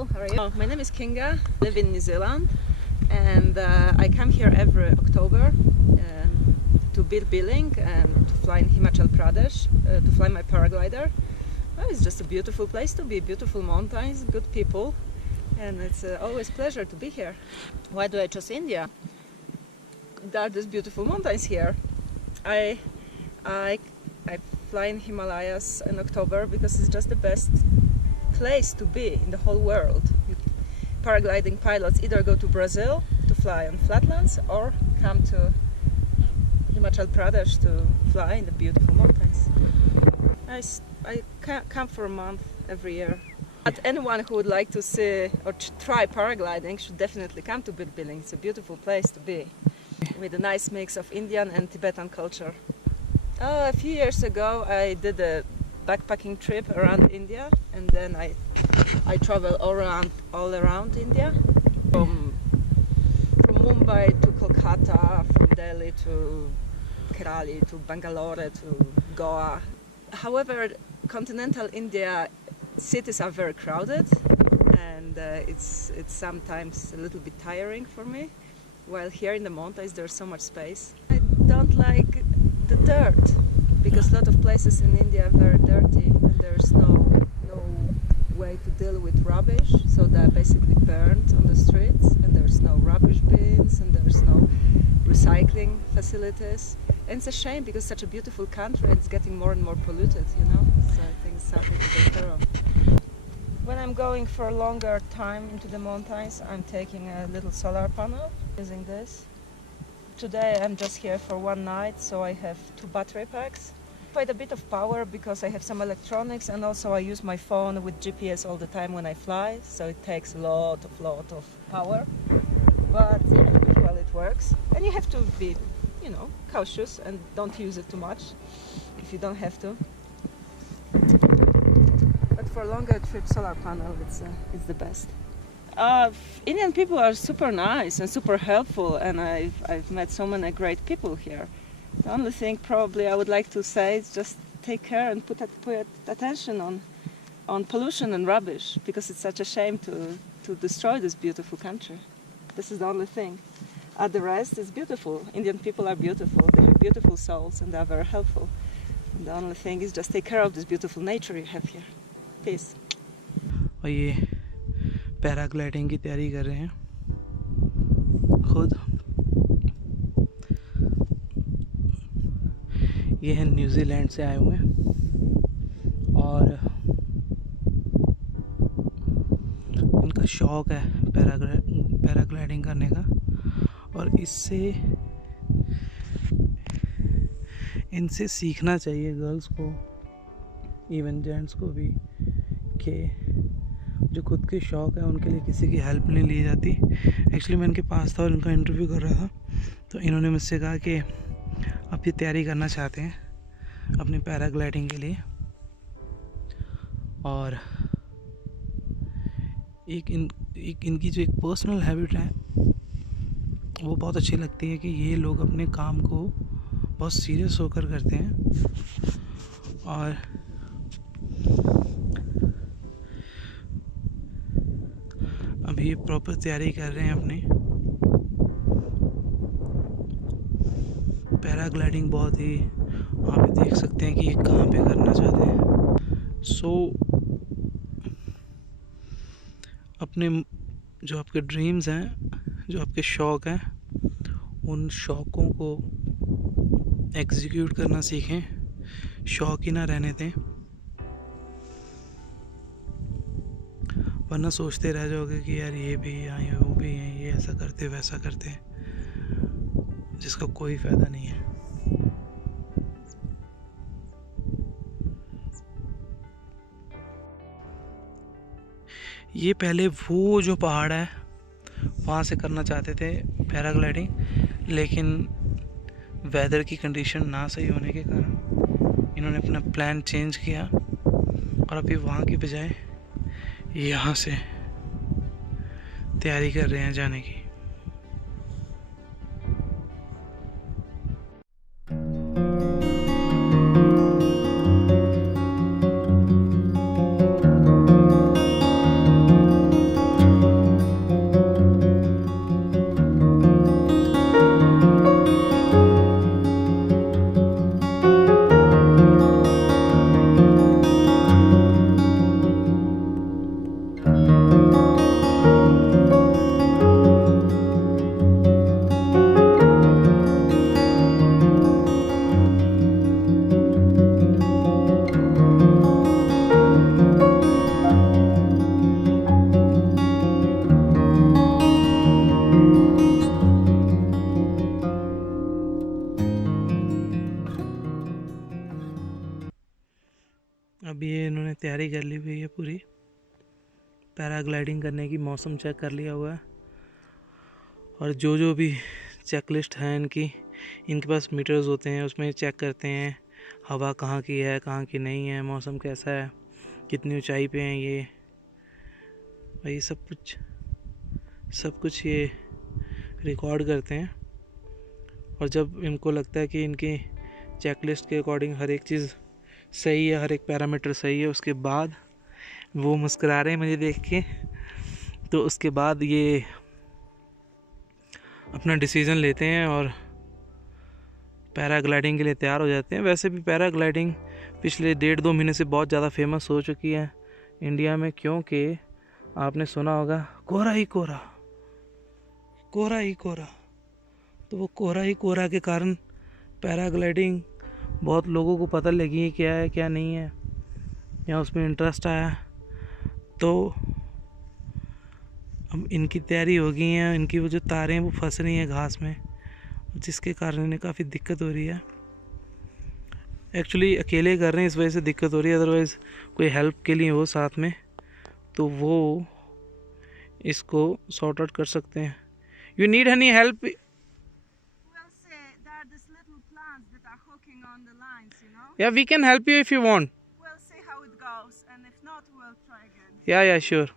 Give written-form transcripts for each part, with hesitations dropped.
Hello, how are you? My name is Kinga, I live in New Zealand, and I come here every October to Billing and to fly in Himachal Pradesh, to fly my paraglider. Well, it's just a beautiful place to be, beautiful mountains, good people, and it's always a pleasure to be here. Why do I choose India? There are these beautiful mountains here. I fly in Himalayas in October because it's just the best place to be in the whole world. Paragliding pilots either go to Brazil to fly on flatlands or come to Himachal Pradesh to fly in the beautiful mountains. I come for a month every year. But anyone who would like to see or try paragliding should definitely come to Billing. It's a beautiful place to be, with a nice mix of Indian and Tibetan culture. A few years ago I did a backpacking trip around India, and then I travel all around India, from Mumbai to Kolkata, from Delhi to Kerala to Bangalore to Goa. However, continental India cities are very crowded, and it's sometimes a little bit tiring for me. While here in the mountains there's so much space. I don't like the dirt, because a lot of places in India are very dirty and there's no way to deal with rubbish, so they're basically burned on the streets, and there's no rubbish bins and there's no recycling facilities. And it's a shame, because it's such a beautiful country and it's getting more and more polluted, you know, so I think it's something to take care of. When I'm going for a longer time into the mountains, I'm taking a little solar panel, using this. Today I'm just here for one night, so I have 2 battery packs. Quite a bit of power because I have some electronics, and also I use my phone with GPS all the time when I fly, so it takes a lot of power. But yeah, usually it works. And you have to be, you know, cautious and don't use it too much if you don't have to. But for a longer trip, solar panel, it's the best. Indian people are super nice and super helpful, and I've met so many great people here. The only thing probably I would like to say is just take care and put attention on pollution and rubbish, because it's such a shame to destroy this beautiful country. This is the only thing. The rest is beautiful. Indian people are beautiful. They have beautiful souls and they are very helpful. And the only thing is just take care of this beautiful nature you have here. Peace. और ये paragliding की तैयारी कर रहे हैं खुद। ये हैं न्यूजीलैंड से आए हुए हैं और इनका शौक़ है पैराग्लाइडिंग करने का, और इनसे सीखना चाहिए गर्ल्स को, इवन जेंट्स को भी, कि जो खुद के शौक़ है उनके लिए किसी की हेल्प नहीं ली जाती। एक्चुअली मैं इनके पास था और इनका इंटरव्यू कर रहा था, तो इन्होंने मुझसे कहा कि आप ये तैयारी करना चाहते हैं अपनी पैराग्लाइडिंग के लिए, और एक इनकी जो एक पर्सनल हैबिट है वो बहुत अच्छी लगती है, कि ये लोग अपने काम को बहुत सीरियस होकर करते हैं और अभी प्रॉपर तैयारी कर रहे हैं अपनी। पैराग्लाइडिंग बहुत ही, आप देख सकते हैं कि ये कहाँ पे करना चाहते हैं। सो अपने जो आपके ड्रीम्स हैं, जो आपके शौक़ हैं, उन शौक़ों को एग्जीक्यूट करना सीखें, शौक़ ही ना रहने दें, वरना सोचते रह जाओगे कि यार ये भी यहाँ, ये वो भी हैं, ये ऐसा करते वैसा करते, जिसका कोई फ़ायदा नहीं है। ये पहले वो जो पहाड़ है वहाँ से करना चाहते थे पैराग्लाइडिंग, लेकिन वेदर की कंडीशन ना सही होने के कारण इन्होंने अपना प्लान चेंज किया और अभी वहाँ की बजाय यहाँ से तैयारी कर रहे हैं जाने की। तैयारी कर ली हुई है पूरी पैराग्लाइडिंग करने की। मौसम चेक कर लिया हुआ है और जो जो भी चेकलिस्ट है इनके पास मीटर्स होते हैं, उसमें चेक करते हैं हवा कहाँ की है कहाँ की नहीं है, मौसम कैसा है, कितनी ऊंचाई पे हैं ये भाई, सब कुछ ये रिकॉर्ड करते हैं। और जब इनको लगता है कि इनकी चेकलिस्ट के अकॉर्डिंग हर एक चीज़ सही है, हर एक पैरामीटर सही है, उसके बाद वो मुस्कुरा रहे हैं मुझे देख के, तो उसके बाद ये अपना डिसीज़न लेते हैं और पैराग्लाइडिंग के लिए तैयार हो जाते हैं। वैसे भी पैराग्लाइडिंग पिछले 1.5-2 महीने से बहुत ज़्यादा फेमस हो चुकी है इंडिया में, क्योंकि आपने सुना होगा कोहरा ही कोहरा, कोहरा ही कोहरा। तो वो कोहरा ही कोहरा के कारण पैराग्लाइडिंग बहुत लोगों को पता लगी है क्या है क्या नहीं है, या उसमें इंटरेस्ट आया। तो अब इनकी तैयारी हो गई है, इनकी वो जो तारें हैं वो फंस रही हैं घास में, जिसके कारण इन्हें काफ़ी दिक्कत हो रही है। एक्चुअली अकेले कर रहे हैं इस वजह से दिक्कत हो रही है, अदरवाइज़ कोई हेल्प के लिए हो साथ में तो वो इसको सॉर्ट आउट कर सकते हैं। You need any help? Yeah, we can help you if you want. We'll see how it goes, and if not, we'll try again. Yeah, sure.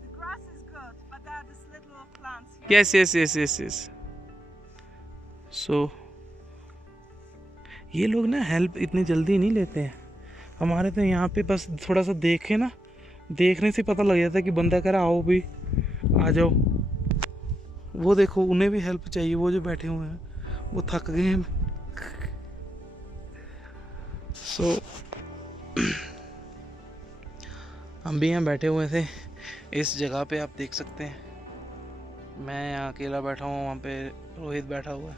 The grass is good, but there are these little plants here. Yes. So, ये लोग ना help इतनी जल्दी नहीं लेते हैं। हमारे तो यहाँ पे बस थोड़ा सा देखे ना, देखने से पता लग जाता है कि बंदा कह रहा आओ भी आ जाओ। वो देखो उन्हें भी हेल्प चाहिए, वो जो बैठे हुए हैं वो थक गए हैं। सो हम भी यहाँ बैठे हुए थे इस जगह पे, आप देख सकते हैं। मैं यहाँ अकेला बैठा हूँ, वहाँ पे रोहित बैठा हुआ है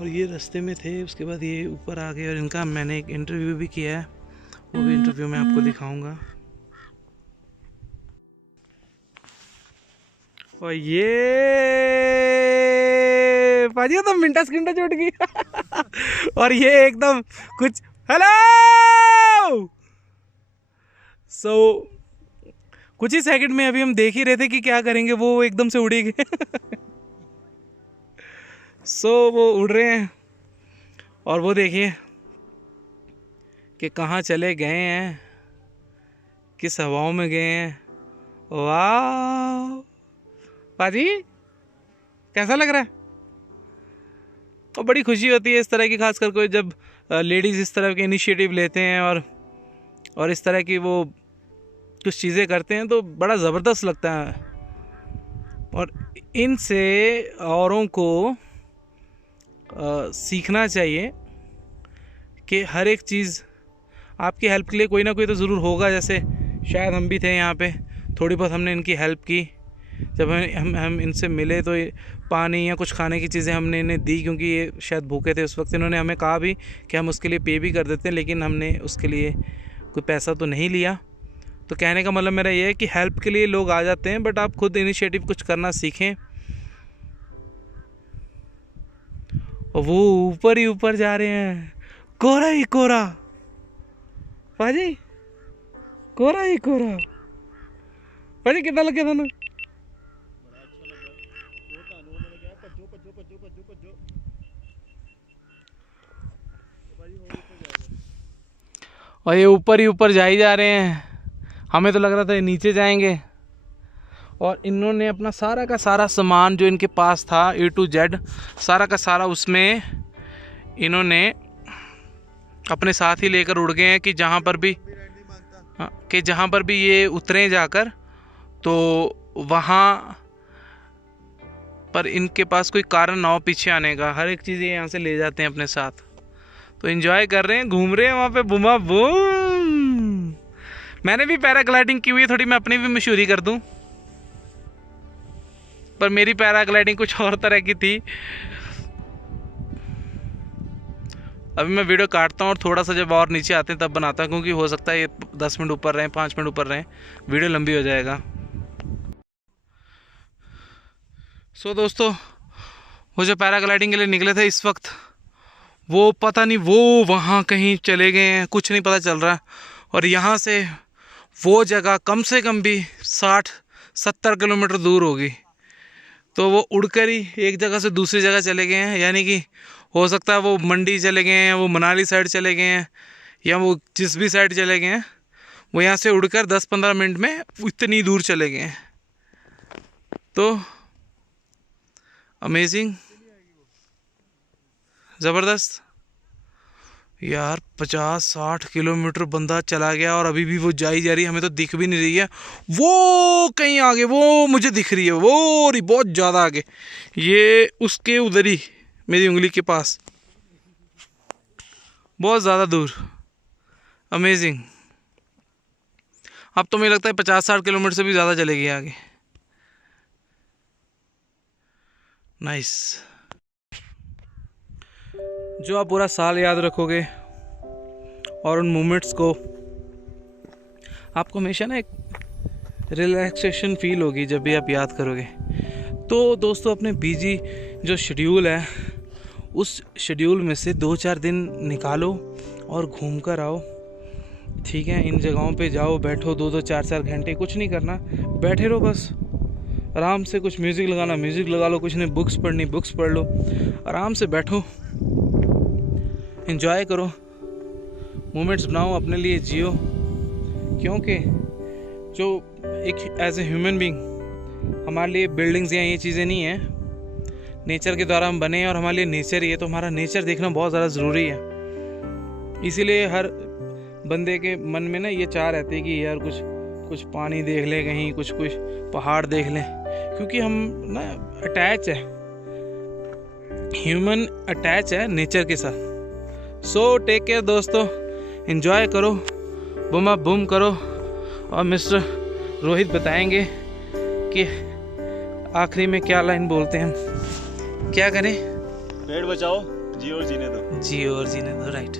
और ये रास्ते में थे। उसके बाद ये ऊपर आ गए और इनका मैंने एक इंटरव्यू भी किया है, वो भी इंटरव्यू मैं आपको दिखाऊंगा। और ये पाजी तो मिंटा स्क्रीन चोट गई और ये एकदम कुछ हेलो कुछ ही सेकंड में अभी हम देख ही रहे थे कि क्या करेंगे, वो एकदम से उड़ गए वो उड़ रहे हैं और वो देखिए कि कहाँ चले गए हैं, किस हवाओं में गए हैं। वाह पाजी कैसा लग रहा है? और बड़ी खुशी होती है इस तरह की, खासकर कोई जब लेडीज़ इस तरह के इनिशिएटिव लेते हैं और इस तरह की वो कुछ चीज़ें करते हैं तो बड़ा ज़बरदस्त लगता है। और इनसे औरों को सीखना चाहिए कि हर एक चीज़ आपकी हेल्प के लिए कोई ना कोई तो ज़रूर होगा। जैसे शायद हम भी थे यहाँ पे, थोड़ी बहुत हमने इनकी हेल्प की। जब हम इनसे मिले तो पानी या कुछ खाने की चीज़ें हमने इन्हें दी, क्योंकि ये शायद भूखे थे उस वक्त। इन्होंने हमें कहा भी कि हम उसके लिए पे भी कर देते हैं, लेकिन हमने उसके लिए कोई पैसा तो नहीं लिया। तो कहने का मतलब मेरा ये है कि हेल्प के लिए लोग आ जाते हैं, बट आप खुद इनिशिएटिव कुछ करना सीखें। और वो ऊपर ही ऊपर जा रहे हैं, कोहरा ही कोहरा पाजी, कोहरा ही कोहरा पाजी। कितना लग गया था ना? और ये ऊपर ही ऊपर जा ही जा रहे हैं। हमें तो लग रहा था ये नीचे जाएंगे। और इन्होंने अपना सारा का सारा सामान जो इनके पास था A to Z सारा का सारा उसमें इन्होंने अपने साथ ही लेकर उड़ गए हैं कि जहाँ पर भी ये उतरे जाकर, तो वहाँ पर इनके पास कोई कारण ना हो पीछे आने का। हर एक चीज़ ये यहाँ से ले जाते हैं अपने साथ। तो एंजॉय कर रहे हैं, घूम रहे हैं वहाँ पे बुमा बूम। मैंने भी पैराग्लाइडिंग की हुई है थोड़ी, मैं अपनी भी मशहूरी कर दूं, पर मेरी पैराग्लाइडिंग कुछ और तरह की थी। अभी मैं वीडियो काटता हूँ और थोड़ा सा जब और नीचे आते हैं तब बनाता हूँ, क्योंकि हो सकता है ये 10 मिनट ऊपर रहें, 5 मिनट ऊपर रहें, वीडियो लंबी हो जाएगा। दोस्तों वो जो पैराग्लाइडिंग के लिए निकले थे इस वक्त वो पता नहीं वो वहाँ कहीं चले गए हैं, कुछ नहीं पता चल रहा। और यहाँ से वो जगह कम से कम भी 60-70 किलोमीटर दूर होगी। तो वो उड़कर ही एक जगह से दूसरी जगह चले गए हैं, यानी कि हो सकता है वो मंडी चले गए हैं, वो मनाली साइड चले गए हैं, या वो जिस भी साइड चले गए हैं, वो यहाँ से उड़कर 10-15 मिनट में इतनी दूर चले गए हैं। तो अमेजिंग, ज़बरदस्त यार। 50-60 किलोमीटर बंदा चला गया और अभी भी वो जाई जा रही है, हमें तो दिख भी नहीं रही है। वो कहीं आगे वो मुझे दिख रही है, वो रही बहुत ज़्यादा आगे, ये उसके उधर ही मेरी उंगली के पास, बहुत ज़्यादा दूर। अमेजिंग। अब तो मुझे लगता है 50-60 किलोमीटर से भी ज़्यादा चलेगी आगे। नाइस। जो आप पूरा साल याद रखोगे और उन मोमेंट्स को, आपको हमेशा ना एक रिलैक्सेशन फील होगी जब भी आप याद करोगे। तो दोस्तों, अपने बिजी जो शेड्यूल है, उस शेड्यूल में से 2-4 दिन निकालो और घूम कर आओ। ठीक है, इन जगहों पे जाओ, बैठो 2-2, 4-4 घंटे, कुछ नहीं करना, बैठे रहो बस आराम से। कुछ म्यूज़िक लगाना म्यूज़िक लगा लो, कुछ नहीं, बुक्स पढ़नी बुक्स पढ़ लो, आराम से बैठो, एंजॉय करो, मोमेंट्स बनाओ, अपने लिए जियो। क्योंकि जो एक एज ए ह्यूमन बीइंग हमारे लिए बिल्डिंग्स या ये चीज़ें नहीं हैं, नेचर के द्वारा हम बने हैं और हमारे लिए नेचर ही है। तो हमारा नेचर देखना बहुत ज़्यादा ज़रूरी है। इसीलिए हर बंदे के मन में ना ये चाह रहती है कि यार कुछ पानी देख ले, कहीं कुछ पहाड़ देख लें, क्योंकि हम ना अटैच है, ह्यूमन अटैच है नेचर के साथ। सो टेक केयर दोस्तों, एंजॉय करो, बूमा बूम करो। और मिस्टर रोहित बताएंगे कि आखिरी में क्या लाइन बोलते हैं हम, क्या करें। पेड़ बचाओ, जियो और जीने दो। जियो और जीने दो, राइट।